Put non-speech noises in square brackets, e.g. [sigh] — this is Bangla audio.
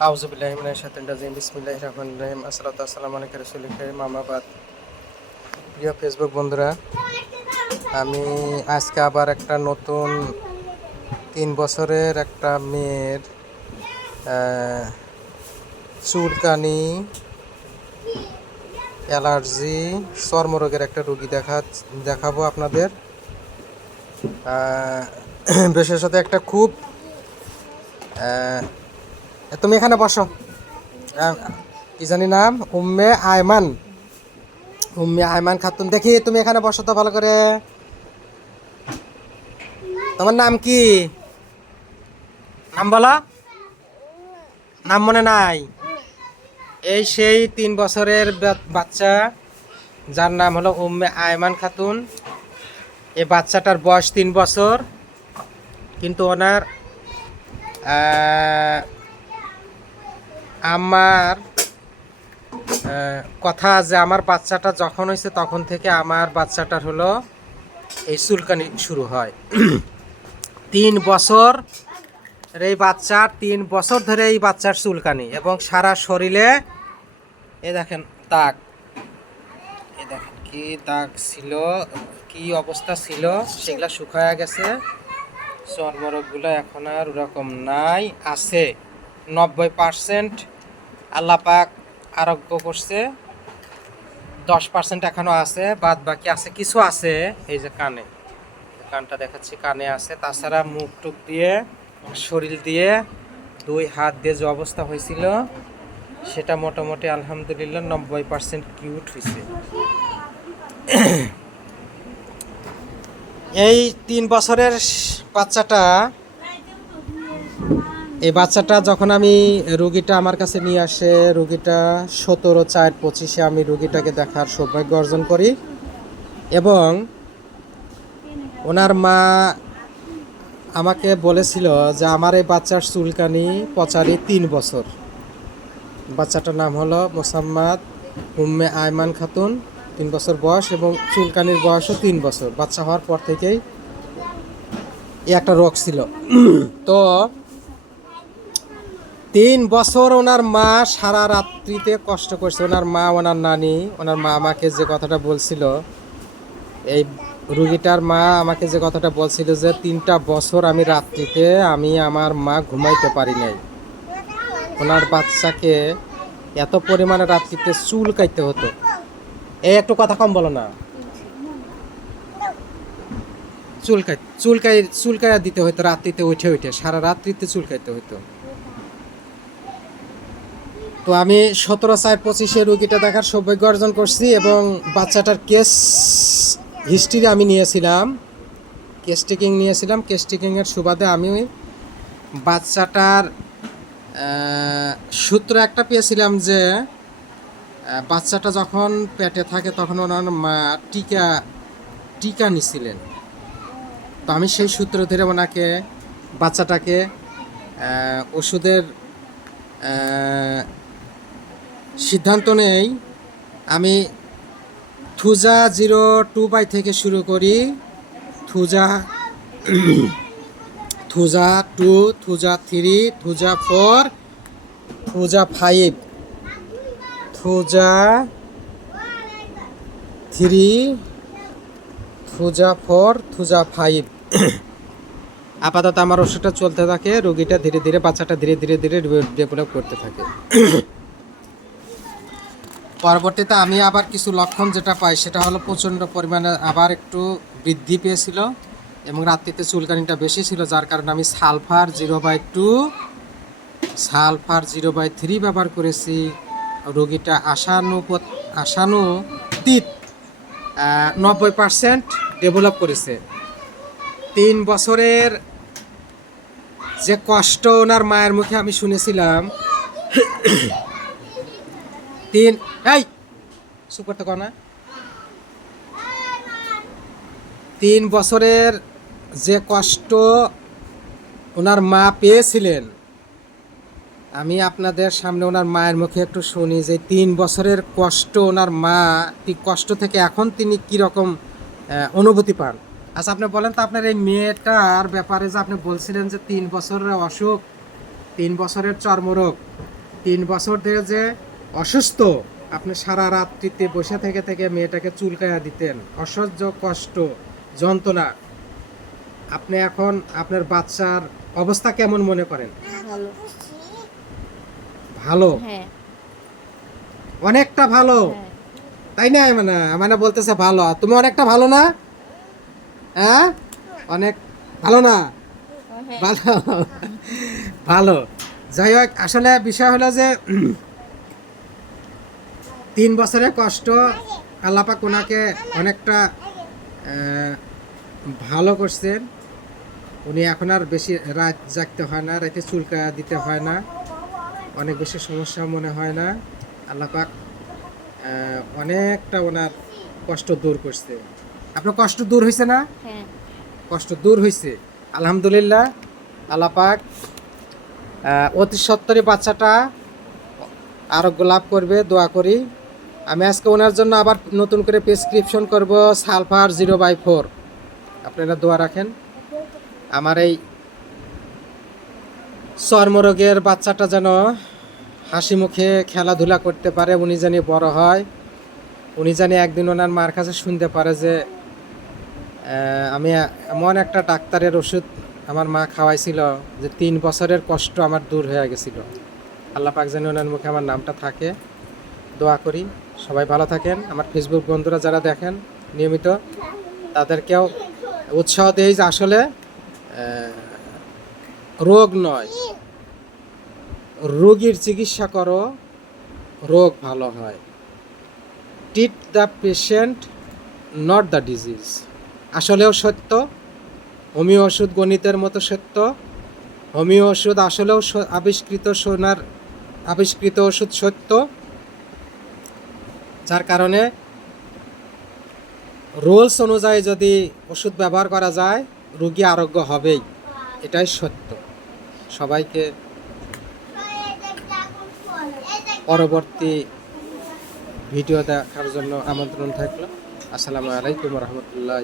আউজুবিল্লাহি মিনাশ শাইতানির রাজিম বিসমিল্লাহির রহমানির রহিম আসসালাতু আসসালামু প্রিয় ফেসবুক বন্ধুরা, আমি আজকে আবার একটা নতুন তিন বছরের একটা মেয়ের চুলকানি, অ্যালার্জি, চর্মরোগের একটা রুগী দেখা, দেখাবো আপনাদের। [clears throat] বিশেষত একটা খুব তুমি এখানে বসো। কি জানি নাম? উম্মে আয়মান। উম্মে আয়মান খাতুন। দেখি, তুমি এখানে বসো তো ভালো করে। তোমার নাম কি? নাম বলো। নাম মনে নাই। এই সেই তিন বছরের বাচ্চা, যার নাম হলো উম্মে আয়মান খাতুন। এই বাচ্চাটার বয়স তিন বছর। কিন্তু ওনার আমার কথা যে আমার বাচ্চাটা যখন হয়েছে তখন থেকে আমার বাচ্চাটার হলো এই চুলকানি শুরু হয়। তিন বছর এই বাচ্চার তিন বছর ধরে এই বাচ্চার চুলকানি এবং সারা শরীরে এ দেখেন দাগ। এ দেখেন কি দাগ ছিল, কি অবস্থা ছিল, সেগুলো শুকায়া গেছে। চর্মরোগগুলো এখন আর ওরকম নাই, আছে। নব্বই পার্সেন্ট আল্লাপাক আরোগ্য করছে। দশ পার্সেন্ট এখনও আছে, বাদ বাকি আছে, কিছু আছে। এই যে কানে, কানটা দেখাচ্ছি, কানে আছে। তাছাড়া মুখ টুক দিয়ে, শরীর দিয়ে দুই হাত দিয়ে যে অবস্থা হয়েছিল, সেটা মোটামুটি আলহামদুলিল্লাহ নব্বই পার্সেন্ট কিউট হয়েছে। এই তিন বছরের বাচ্চাটা এই বাচ্চাটা যখন আমি রুগীটা আমার কাছে নিয়ে আসে, রুগীটা সতেরো, চার, পঁচিশে আমি রুগীটাকে দেখার সৌভাগ্য অর্জন করি। এবং ওনার মা আমাকে বলেছিল যে, আমার এই বাচ্চার চুলকানি পচারি তিন বছর। বাচ্চাটার নাম হলো মোসাম্মদ উম্মে আয়মান খাতুন, তিন বছর বয়স এবং চুলকানির বয়সও তিন বছর। বাচ্চা হওয়ার পর থেকেই একটা রোগ ছিল। তো তিন বছর ওনার মা সারা রাত্রিতে কষ্ট করছে। ওনার মা, ওনার নানি, ওনার মা আমাকে যে কথাটা বলছিল, এই রুগীটার মা আমাকে যে কথাটা বলছিল যে, তিনটা বছর আমি রাত্রিতে আমি আমার মা ঘুমাইতে পারি নাই। ওনার বাচ্চাকে এত পরিমাণে রাত্রিতে চুল কাইতে হতো। এই একটু কথা কম বলো না। চুলকাই চুলকাই চুলকাইয়া দিতে হতো রাত্রিতে উঠে উঠে, সারা রাত্রিতে চুলকাইতে হতো তো আমি সতেরো চার পঁচিশে রুগীটা দেখার সৌভাগ্য অর্জন করছি এবং বাচ্চাটার কেস হিস্ট্রি আমি নিয়েছিলাম। কেস টেকিং নিয়েছিলাম। কেস টেকিংয়ের সুবাদে আমি বাচ্চাটার সূত্র একটা পেয়েছিলাম যে বাচ্চাটা যখন পেটে থাকে তখন ওনার মা টিকা টিকা নিছিলেন। তো আমি সেই সূত্র ধরে ওনাকে, বাচ্চাটাকে ওষুধের সিদ্ধান্ত নেই। আমি থুজা জিরো টু বাই থেকে শুরু করি। Thuja thuja two, thuja three, thuja four, thuja five, thuja three, thuja four, thuja five. আপাতত আমার ওষুধটা চলতে থাকে, রোগীটা ধীরে ধীরে, বাচ্চাটা ধীরে ধীরে ধীরে ডেভেলপ করতে থাকে। পরবর্তীতে আমি আবার কিছু লক্ষণ যেটা পাই, সেটা হলো প্রচণ্ড পরিমাণে আবার একটু বৃদ্ধি পেয়েছিল এবং রাত্রিতে চুলকানিটা বেশি ছিল, যার কারণে আমি sulphur zero by two, sulphur zero by three ব্যবহার করেছি। রোগীটা আশানুপ আশানুতীত নব্বই পার্সেন্ট ডেভেলপ করেছে। তিন বছরের যে কষ্ট ওনার মায়ের মুখে আমি শুনেছিলাম তিন, এই, চুপ করতে কো না। তিন বছরের যে কষ্ট ওনার মা পেয়েছিলেন, আমি আপনাদের সামনে ওনার মায়ের মুখে একটু শুনি যে তিন বছরের কষ্ট ওনার মা কষ্ট থেকে এখন তিনি কীরকম অনুভূতি পান? আচ্ছা আপনি বলেন তো আপনার এই মেয়েটার ব্যাপারে যে আপনি বলছিলেন যে তিন বছরের অসুখ, তিন বছরের চর্মরোগ, তিন বছর ধরে যে অসুস্থ। আপনি সারা রাত্রিতে বসে থেকে থেকে মেয়েটাকে চুলকায়া দিতেন। অসহ্য কষ্ট যন্ত্রণা। আপনি এখন আপনার বাচ্চার অবস্থা কেমন মনে করেন? ভালো। হ্যাঁ। অনেকটা ভালো? হ্যাঁ। তাই না মানে মানে বলতেছে ভালো। তুমি অনেকটা ভালো না? হ্যাঁ? অনেক ভালো না? হ্যাঁ। ভালো। ভালো। যাই হোক আসলে বিষয় হলো যে তিন বছরের কষ্ট আল্লাপাক ওনাকে অনেকটা ভালো করছেন। উনি এখন আর বেশি রাত জাগতে হয় না রাতে চুলকা দিতে হয় না। অনেক বেশি সমস্যা মনে হয় না। আল্লাপাক অনেকটা ওনার কষ্ট দূর করছে। আপনার কষ্ট দূর হয়েছে না? হ্যাঁ। কষ্ট দূর হয়েছে আলহামদুলিল্লাহ আল্লাপাক অতি সত্তরই বাচ্চাটা আরোগ্য লাভ করবে দোয়া করি। আমি আজকে ওনার জন্য আবার নতুন করে প্রেসক্রিপশন করব সালফার জিরো বাই ফোর। আপনারা দোয়া রাখেন। আমার এই চর্মরোগের বাচ্চাটা যেন হাসি মুখে খেলাধুলা করতে পারে, উনি জানি বড় হয়। উনি জানি একদিন ওনার মার কাছে শুনতে পারে যে আমি এমন একটা ডাক্তারের ওষুধ আমার মা খাওয়াইছিল যে তিন বছরের কষ্ট আমার দূর হয়ে গেছিল। আল্লাহ পাক যেন ওনার মুখে আমার নামটা থাকে। দোয়া করি। সবাই ভালো থাকেন। আমার ফেসবুক বন্ধুরা যারা দেখেন, নিয়মিত, তাদেরকেও উৎসাহ দেই যে আসলে রোগ নয়। রোগীর চিকিৎসা করো, রোগ ভালো হয়। Treat the patient not the disease আসলেও সত্য, হোমিও ওষুধ গণিতের মতো সত্য। হোমিও ওষুধ আসলেও আবিষ্কৃত সোনার, আবিষ্কৃত ওষুধ সত্য। যার কারণে রুলস অনুযায়ী যদি ওষুধ ব্যবহার করা যায়, রুগী আরোগ্য হবেই। এটাই সত্য। সবাইকে পরবর্তী ভিডিও দেখার জন্য আমন্ত্রণ থাকল। আসসালামু আলাইকুম রহমতুল্লাহ